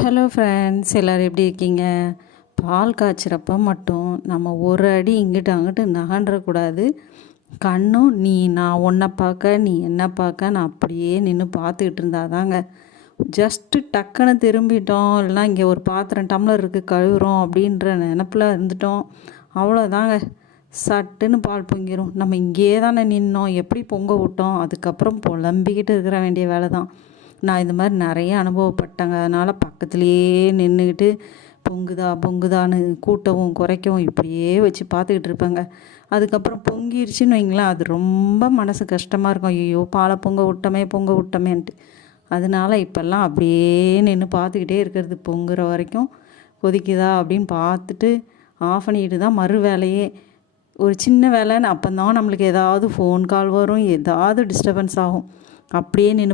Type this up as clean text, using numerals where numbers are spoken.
Hello friends, எல்லோரும் எப்படி இருக்கீங்க? பால் காய்ச்சிறப்ப மட்டும் நம்ம ஒரு அடி இங்கிட்டு அங்கிட்டு நகன்றக்கூடாது. கண்ணும் நான் உன்னை பார்க்க நீ என்ன பார்க்க நான் அப்படியே நின்று பார்த்துக்கிட்டு இருந்தாதாங்க. ஜஸ்ட்டு டக்குன்னு திரும்பிட்டோம், இல்லைனா இங்கே ஒரு பாத்திரம் டம்ளர் இருக்குது கழுவுறோம் அப்படின்ற நினப்பில் இருந்துட்டோம், அவ்வளோதாங்க. சட்டுன்னு பால் பொங்கிடும். நம்ம இங்கேயே தானே நின்னோம், எப்படி பொங்க விட்டோம்? அதுக்கப்புறம் புலம்பிக்கிட்டு இருக்கிற வேண்டிய வேலை தான். நான் இந்த மாதிரி நிறைய அனுபவப்பட்டேங்க. அதனால் பக்கத்துலேயே நின்றுக்கிட்டு பொங்குதா பொங்குதான்னு கூட்டவும் குறைக்கவும் இப்படியே வச்சு பார்த்துக்கிட்டு இருப்பேங்க. அதுக்கப்புறம் பொங்கிருச்சுன்னு வைங்களேன், அது ரொம்ப மனசு கஷ்டமாக இருக்கும். ஐயோ, பாலை பொங்க விட்டமேன்ட்டு. அதனால இப்போல்லாம் அப்படியே நின்று பார்த்துக்கிட்டே இருக்கிறது. பொங்குற வரைக்கும் கொதிக்குதா அப்படின்னு பார்த்துட்டு ஆஃப் பண்ணிக்கிட்டு தான் மறு வேலையே. ஒரு சின்ன வேலைன்னு அப்போ தான் நம்மளுக்கு ஏதாவது ஃபோன் கால் வரும், ஏதாவது டிஸ்டர்பன்ஸ் ஆகும். அப்படியே நின்று